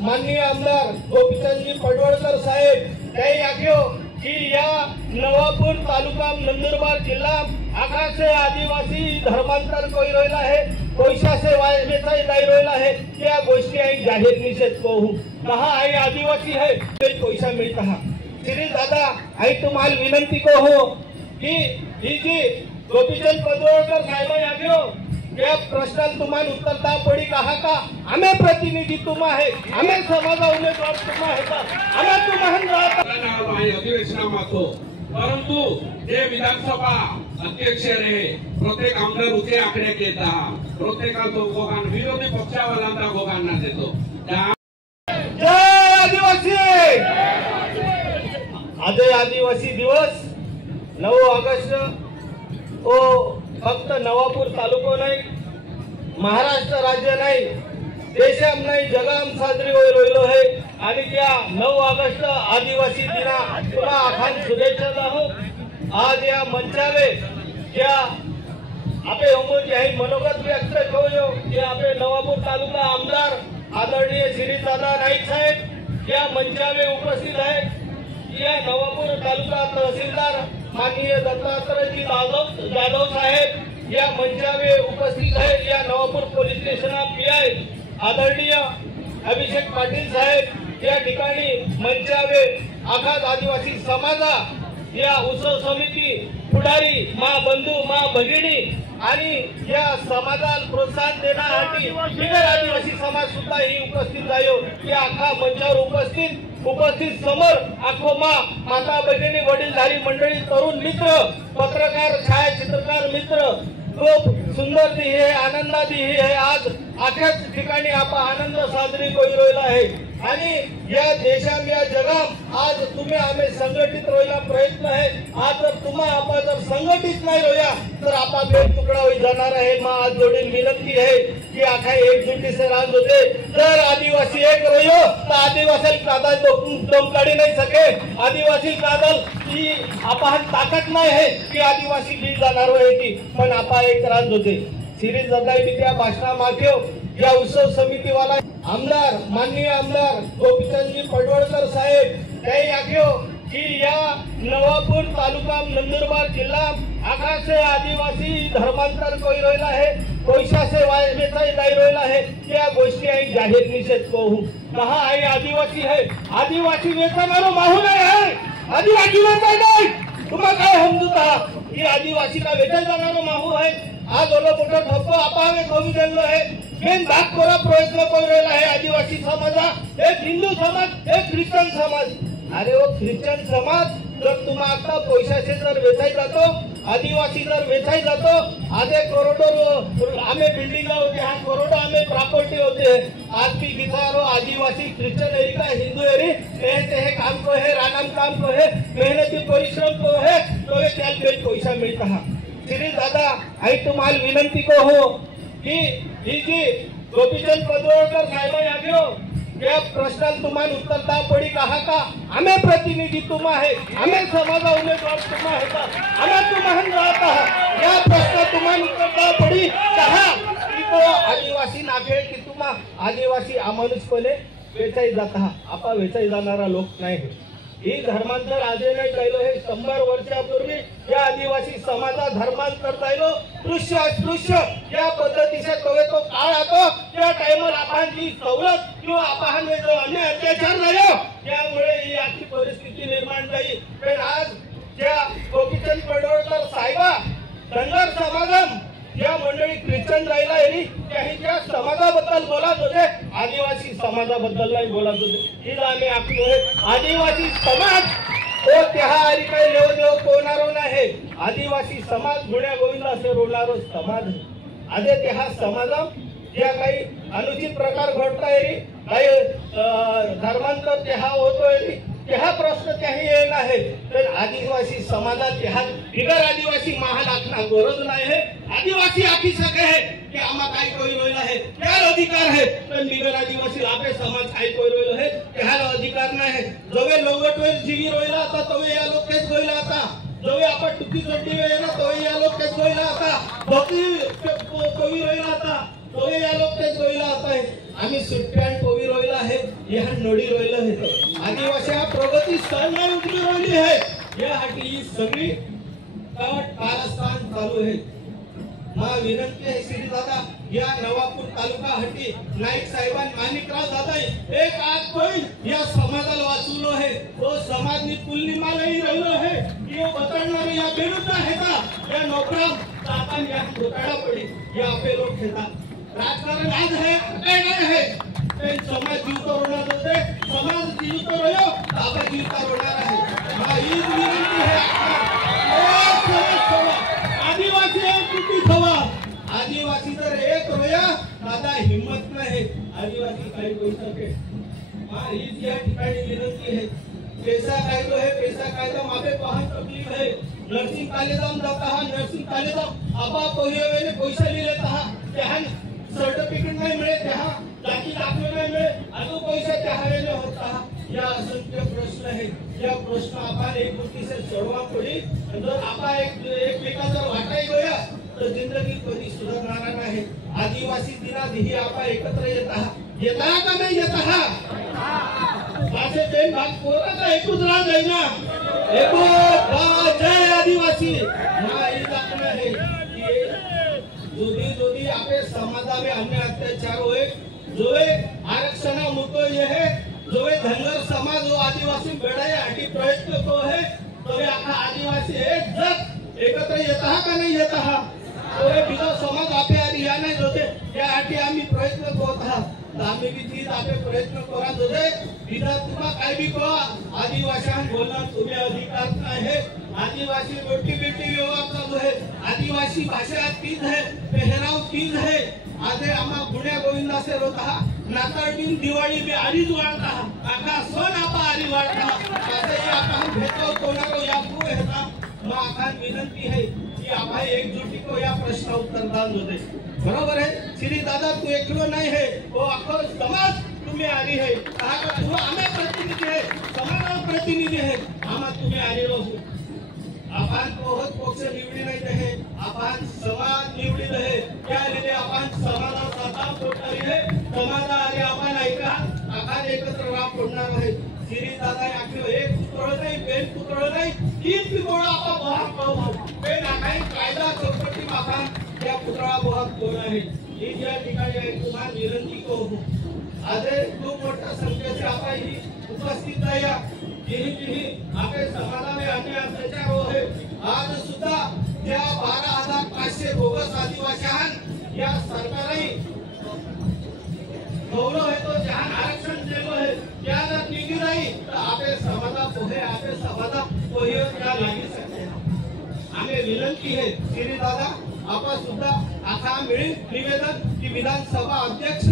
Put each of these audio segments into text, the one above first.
माननीय आमदार गोपीचंदजी पडवळकर साहेब काही आख्यो की या नवापूर तालुका नंदुरबार जिल्हा आकाशे आदिवासी धर्मांतर कोई रोयला है पैसा से वेचाई जाई रोयला है त्या गोष्टी आई जाहीर निषेध कहू कहा आई आदिवासी है पैसा मिळता हा श्री दादा आई तुम्हाला विनंती कहो की ही जी गोपीचंद पडवळकर साहेब आख्यो या प्रश्नाला तुम्हाला उत्तरता पडी कहा का आम्ही प्रतिनिधी तुम आहे आम्ही समाजा उमेदवार तुम आहे का आम्ही तुम्हाला अधिवेशनामाथो परंतु जे विधानसभा अध्यक्ष रहे प्रत्येक आमदार उते आकडे घेता प्रत्येकाचो गोगान विरोधी पक्षावाल्यांचा गोगांना देतो जय आदिवासी आज आदिवासी दिवस 9 ऑगस्ट ओ फक्त नवापूर तालुको नाही महाराष्ट्र राज्य नाही देशाम नाही जगाम साजरी होई रोयलो है आणि त्या 9 ऑगस्ट आदिवासी दिना तुला आखान शुभेच्छा दाहो आज या मंचावे त्या आपे उमर आहे मनोगत व्यक्त करूयो की आपे नवापूर तालुका आमदार आदरणीय श्री दादा नाईक साहेब या मंचावे उपस्थित आहे या नवापूर तालुका तहसीलदार माननीय दत्तात्रयजी जाधव साहेब या मंचावे उपस्थित आहेत या नवापूर पोलीस स्टेशन पीआय आदरणीय अभिषेक पाटील साहेब या ठिकाणी मंचावे आखात आदिवासी समाजा या उत्सव समिती पुढारी मा बंधू मा भगिनी आणि या समाजाला प्रोत्साहन देण्यासाठी बिगर आदिवासी समाज सुद्धा ही उपस्थित आहे या आखा मंचावर उपस्थित समोर आखो माता भगिनी वडीलधारी मंडळी तरुण मित्र पत्रकार छायाचित्रकार मित्र खूप सुंदर दी है आनंदादी है आज आख्याच ठिकाणी आपण आनंद साजरी करू रोयला आहे आणि या देशाम या जगाम आज तुम्ही आम्ही संघटित रोयला प्रयत्न आहे आज जर तुम्हा आपण जर संघटित नाही रोया तर आपा बेट तुकडा होई जाणार आहे मा आज जोडीन विनंती है कि आखा एकजुटी से राज होते जर आदिवासी एक रोयो तो आदिवासी कादा दम काढी नाही सके आदिवासी कादल की आपण ताकद नाही है की आदिवासी बीज जाणार आहे की पण आपा एक राज होते श्री जदाई त्या भाषणा माथ्यो या उत्सव समिती वाला आमदार माननीय आमदार गोपीचंदजी पडवळकर साहेब काही आख्यो की या नवापूर तालुका नंदुरबार जिल्हा आकाशे आदिवासी धर्मांतर कोई रोयला है पैसा से वेचाई जाई रोयला है त्या गोष्टी आई जाहीर निषेध कहू कहा आई आदिवासी है आदिवासी वेचणारो माहू नाही आहे आदिवासी वेचाई नाही तुम्हा काय समजता की आदिवासी का वेचाई जाणारो माहू आहे आज ओलो मोठा धप्पो आपावे कमी दिलो आहे मेन भाग कोरा प्रयत्न करू राहिला आहे आदिवासी समाजा एक हिंदू समाज एक ख्रिश्चन समाज अरे वो ख्रिश्चन समाज जर तुम्हा आता पैशाचे जर वेचाई जातो आदिवासी जर वेचाई जातो आधे करोडो आम्ही बिल्डिंग होते हा करोडो आम्ही प्रॉपर्टी होते आज भी बिचारो आदिवासी ख्रिश्चन एरी का हिंदू एरी हे काम को है रानाम काम को है मेहनती परिश्रम को है तो ये त्याल पैसा मिळता हा श्री दादा आई तुम्हाला विनंती कहो की ही जी गोपीचंद पडवळकर साहेब आख्यो या प्रश्नाला तुम्हाला उत्तरता पडी कहा का आम्ही प्रतिनिधी तुम आहे आम्ही समाजा उमेदवार तुम आहे का आम्ही तुम्हाला राहता या प्रश्न तुम्हाला उत्तरता पडी कहा की तो आदिवासी नागे की तुम्हा आदिवासी अमानुषपणे वेचाई जाता आपा वेचाई जाणारा लोक नाही ही धर्मांतर आजे नाही केलं हे 100 वर्षापूर्वी या आदिवासी समाजा धर्मांतर झालो दृश्य अस्पृश्य या पद्धतीचे तो काळ आता त्या टाइमला आपण जी सवलत किंवा आपण जो अन्य अत्याचार झालो त्यामुळे ही आजची परिस्थिती निर्माण झाली पण आज त्या गोपीचंद पडवळकर साहेबा धनगर समागम या मंडळी ख्रिश्चन राहिला एरी काही त्या समाजाबद्दल बोलत होते आदिवासी समाजाबद्दल नाही बोलत होते ही आम्ही आपले आदिवासी समाज तो त्याहारी काही लेव देव कोणारो नाही आदिवासी समाज गुण्या गोविंद असे रोवणारो समाज आधे त्या समाजा ज्या काही अनुचित प्रकार घडता एरी काही धर्मांतर त्या होतो एरी त्या प्रश्न त्याही येणार आहे तर आदिवासी समाजात त्या बिगर आदिवासी महाल आखना गरज नाही है आदिवासी आखी सके है कि आम्हा काही कोई रोयला है क्या अधिकार है पण बिगर आदिवासी आपे समाज काही कोई रोयलो है त्या अधिकार नाही है जवे लोगटवेल जीवी रोयला आता तवे या लोक केच रोयला आता जवे आपण टुकी चड्डी वेळेला तवे या लोक केच रोयला आता धोती कोवी रोयला आता तवे या लोक केच रोयला आता आम्ही सुट्ट्यान कोवी रोयला आहे ह्या नोडी रोयलं होतं आदिवासी हा प्रगती स्थळ नाही उठली रोयली आहे यासाठी ही सगळी कारस्थान चालू आहे मला विनंती आहे श्री दादा या नवापूर तालुका हटी नाईक साहेबां माणिकराव दादा एक आज कोई या समाजाला वाचवलो आहे तो समाजनी पूर्णिमा नाही राहिलो आहे की बतळणारे या विरुद्ध आहे का या नोकरा आपण या घोटाळा पडी या आपले लोक घेतात राजकारण आज है काय नाही है ते समाज जीवतो होणार होते समाज जीवतो रहो आपण जीवता होणार आहे हा ही विनंती आहे आदिवासी एक कुटी थवा आदिवासी तर एक रोया दादा हिम्मत नाही आदिवासी काही करू सके हीच या ठिकाणी विनंती आहे पैसा कायदो है पैसा कायदा मागे पाहन तकलीफ है नर्सिंग कॉलेजाम जाता हा नर्सिंग कॉलेजाम आपा पोहिवेने पैसा लिहिलेत हा त्याहा सर्टिफिकेट नाही मिळे त्याहा जाती दाखले नाही मिळे अजून पैसा त्याहावेने होता या असंख्य प्रश्न आहेत या प्रश्न आपण एक गोष्टीसे सोडवा पडी जर आपण एकमेका जर वाटाई गया तर जिंदगी कधी सुधारणार नाही आदिवासी दिनादिही आपण एकत्र येता का नाही येता माझे बेन भाग पोराचा एकूच राज आहे ना एको जय आदिवासी नाही दाखवणं आहे जोदी आपले समाजावे अन्य अत्याचार होय जो आरक्षण मुद्दो ये है जो धनगर समाज वो आदिवासी बेड़ायासाठी प्रयत्न तो है तो आखा आदिवासी एक जग एकत्र येता का नाही येता तो बिलो समाज आपल्या या नाही होते त्यासाठी आम्ही प्रयत्न करत आहात आम्ही बी तीच आपले प्रयत्न करत होते बिना तुम्हा काय बी कळा आदिवासीं बोलणं तुम्ही अधिकार आहे आदिवासी रोटी बेटी व्यवहार चालू है आदिवासी भाषा तीच है पेहराव तीच है आधे आम्हा गुण्या गोविंदा से होता नाताळ दिन दिवाळी बी आरीच वाढता आका सण आपा आरी वाढता असं आपण भेटतो कोणाला या पुढे हेता मग आपण विनंती है की आपण एकजुटी को या प्रश्न उत्तर दान होते बरोबर है श्री दादा तू एकलो नहीं है वो अखो समाज तुम्ही आरी है कहा का तू हमें प्रतिनिधि है समाज प्रतिनिधि है हम तुम्ही आरी रहो आपण बहुत पक्ष निवडी नाही आहे आपण समाज निवडी आहे त्या लिहिले आपण समाजाचा साथ कोटरी आहे समाज आरे आपण ऐका आपण एकत्र राह पडणार आहे श्री दादा आखिर एक पुत्र नाही बेन पुत्र नाही तीन पितोळ आपण बहुत पाहू बेन काही कायदा चौकटी आपण त्या पुतळा बहुत कोण आहे ही ज्या ठिकाणी आहे तुम्हाला विनंती करू आज खूप मोठ्या संख्येने आपण ही उपस्थित आहे जिही आपले समाजाने अन्य अत्याचार हो है आज सुद्धा त्या 12,500 बोगस आदिवासी या सरकारही गौरव है तो जहां आरक्षण दिलो है त्या जर निघी नाही तर आपले समाजा पोहे आपले समाजा पोहे त्या लागी सकते आम्ही विनंती है श्री दादा आपण सुद्धा आखा मिळून निवेदन की विधानसभा अध्यक्ष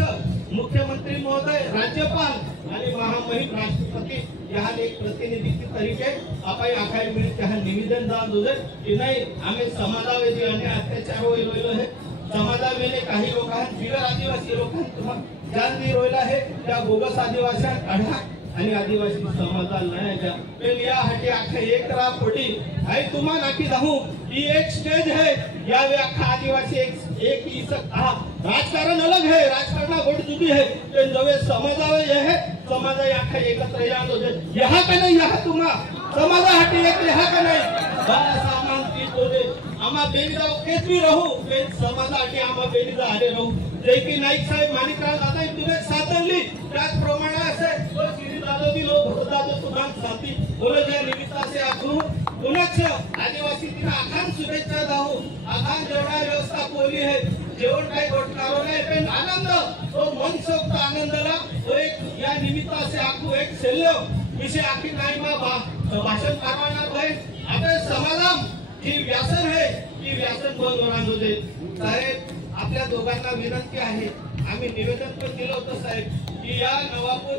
मुख्यमंत्री महोदय राज्यपाल आणि महामहिम राष्ट्रपति यहाँ एक प्रतिनिधि की तरीके आपण आखाई मिळून त्या निवेदन दान दोजे की नाही आम्ही समाजावे जे अन्य अत्याचार होईल है समाजावेले काही लोकांना बिगर आदिवासी लोकांना जान दी रोयला है त्या बोगस आदिवासी काढा आणि आदिवासी समाजाला नाही द्या पण या हाटी आखे एक राह पडी आई तुम्हा नाकी जाऊ ही एक स्टेज है या व्याख्या आदिवासी एक ही सकता राजकारण अलग है राजकारण गोट जुदी है तो जवे समाजावे ये है समाज आखे एकत्र याद हो जाए यहाँ का नहीं यहाँ तुम्हा समाजा हाटी एक यहाँ का नहीं बस सामान की तो दे आम्हा बेनीदा केस भी रहू बेन समाजा हाटी आम्हा बेनीदा आले रहू जैकी नाईक साहेब माणिकराव दादा तुम्ही साधनली त्याचप्रमाणे असे दादोजी लोक भरदादो सुधान साथी बोले ज्या निमित्ताचे आखू पुनच्छ आदिवासी दिन आखान शुभेच्छा दाहू आखान जेवढा व्यवस्था पोली है जेवण काही घोटणारो नाही पण आनंद तो मनसोक्त आनंदला एक या निमित्ताचे आखू एक सेल्य विषय आखी नाही मा भाषण करवाना भाई आपले समाजाम जी व्यासन है की व्यासन बंद होणार होते साहेब आपल्या दोघांना विनंती आहे आम्ही निवेदन पण दिलं होतं साहेब की या नवापूर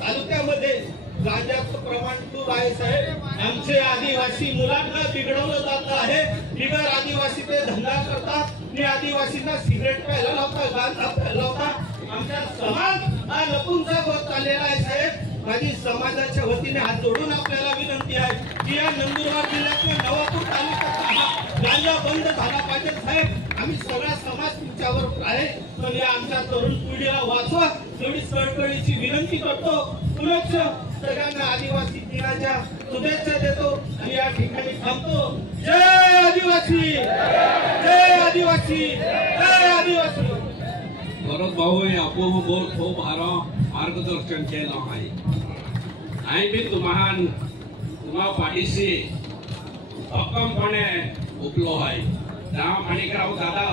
तालुक्यामध्ये गांजाचं प्रमाण खूप आहे साहेब आमचे आदिवासी मुलांना बिघडवलं जात आहे बिगर आदिवासी ते धंदा करतात आणि आदिवासींना सिगरेट प्यायला लावतात गांजा प्यायला लावतात आमचा समाज हा नपुंसक होत चाललेला आहे साहेब माझी समाजाच्या वतीने हात जोडून आपल्याला विनंती आहे की या नंदुरबार जिल्ह्यातल्या नवापूर तालुक्यात गांजा बंद झाला पाहिजे साहेब आम्ही सगळा समाज तुमच्यावर आहे पण या आमच्या तरुण पिढीला वाचवा एवढी कळकळीची विनंती करतो पुनश्च सगळ्यांना आदिवासी दिनाच्या शुभेच्छा देतो आणि या ठिकाणी थांबतो. जय आदिवासी, जय आदिवासी, जय आदिवासी. भरत भाऊ आपण खूप मार्गदर्शन केलं आहे. आम्ही बी तुम्हा पाठीशी भक्कमपणे उभलो आहे. दहा माणिकराव दादा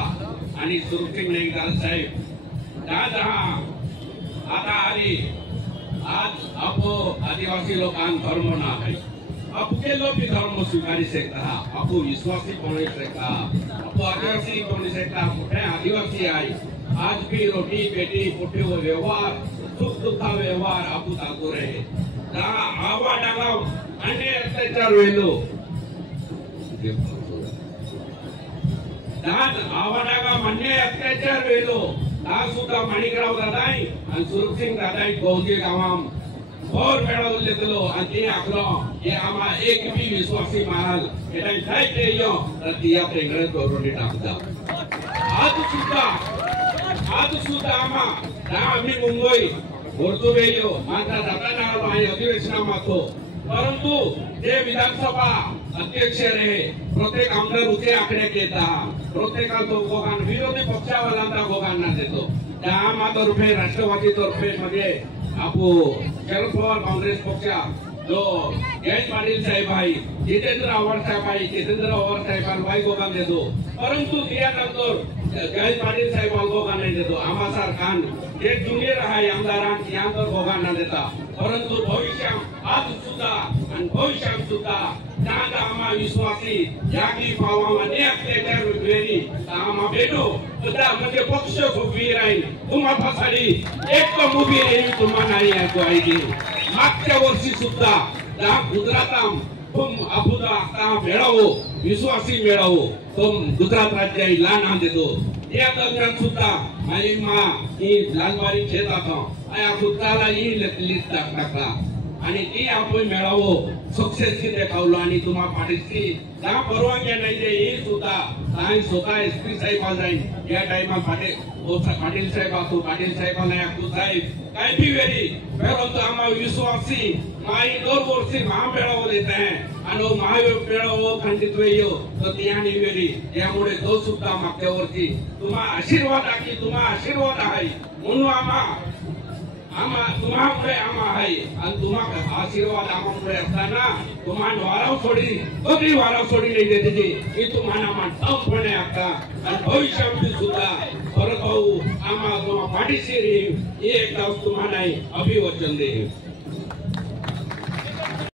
आणि सुरसिंग नाईक दादा साहेब आता आली. आज आपो आदिवासी लोकांना धर्म ना आहे. आपके लोग भी धर्म स्वीकारी सकता. आपो विश्वासी बनु सकता. आपो आदिवासी बनु सकता. मोठे आदिवासी आहे. आज भी रोटी बेटी पोटे व्यवहार सुख दुःखा व्यवहार आपू ताकू रहे. आवा डागा अन्य अत्याचार वेलो आवा डागा अन्य अत्याचार वेलो सुद्धा माणिकराव दादाई आणि सुरसिंग दादाई गौजी गावाम और मेळवले दिलो आणि ते आखलो हे आम्हा एक बी विश्वासी महाल एटा काय केयो तर तिया प्रेंगळे करून टाकता. आज सुद्धा आम्ही मुंबई बोलतो वेयो मात्र जाताना आहे अधिवेशनामातो. परंतु जे विधानसभा अध्यक्ष रहे प्रत्येक आमदार उचे आकड्याक येता. प्रत्येकाचो गोगान विरोधी पक्षावाल्यांचा गोगांना देतो. त्या आमातर्फे राष्ट्रवादीतर्फे मध्ये आपू शरद पवार काँग्रेस पक्षा जो जयंत पाटील साहेब आहे जितेंद्र आव्हाड साहेब आहे जितेंद्र आव्हाड साहेबांना वाई गोगान देतो. परंतु त्यानंतर जयंत पाटील साहेब गोगान नाही देतो. आम्हा सारखान जे ज्युनियर आहे आमदारांना यांतर गोगांना देता. परंतु भविष्यात आज सुद्धा आणि भविष्यात सुद्धा त्यात आम्हा विश्वासी याकी पावामध्ये अत्याचार वेळी आम्हा भेटो सुद्धा म्हणजे पक्ष उभी राहील. तुम्हा पासाडी एक उभी राहील तुम्हा नाही आहे. मागच्या वर्षी सुद्धा त्या गुजराताम आपण आता मेळावो विश्वासी मेळावो तो गुजरात राज्याला नाम देतो. त्या दरम्यान सुद्धा माझी मा ही लालबारी शेतात या खुदाला ही लिस्ट टाकला आणि ती आपण मेळावो सक्सेस देखावलो आणि तुम्हा पाठीशी त्या परवानग्या नाही दे ही सुद्धा काही स्वतः एसपी साहेब जाईल या टाइमात पाटील साहेब असो पाटील साहेबांना याकू साहेब काही भी वेळी परंतु आम्हा विश्वासी माई 2 वर्षी महामेळावो देत आहे आणि महामेळावो खंडित वेयो तर त्यानी वेळी त्यामुळे तो सुद्धा मागच्या वर्षी तुम्हा आशीर्वाद आहे म्हणून तुम्हामुळे आहे आणि तुम्हा आशीर्वाद आम्हामुळे असताना तुम्हाला वाराव सोडी नाही देते की तुम्हाला ठामपणे आता आणि भविष्यामध्ये सुद्धा भरत भाऊ आम्हा तुम्हा पाठीशी एकदा तुम्हाला अभिवचन देईल.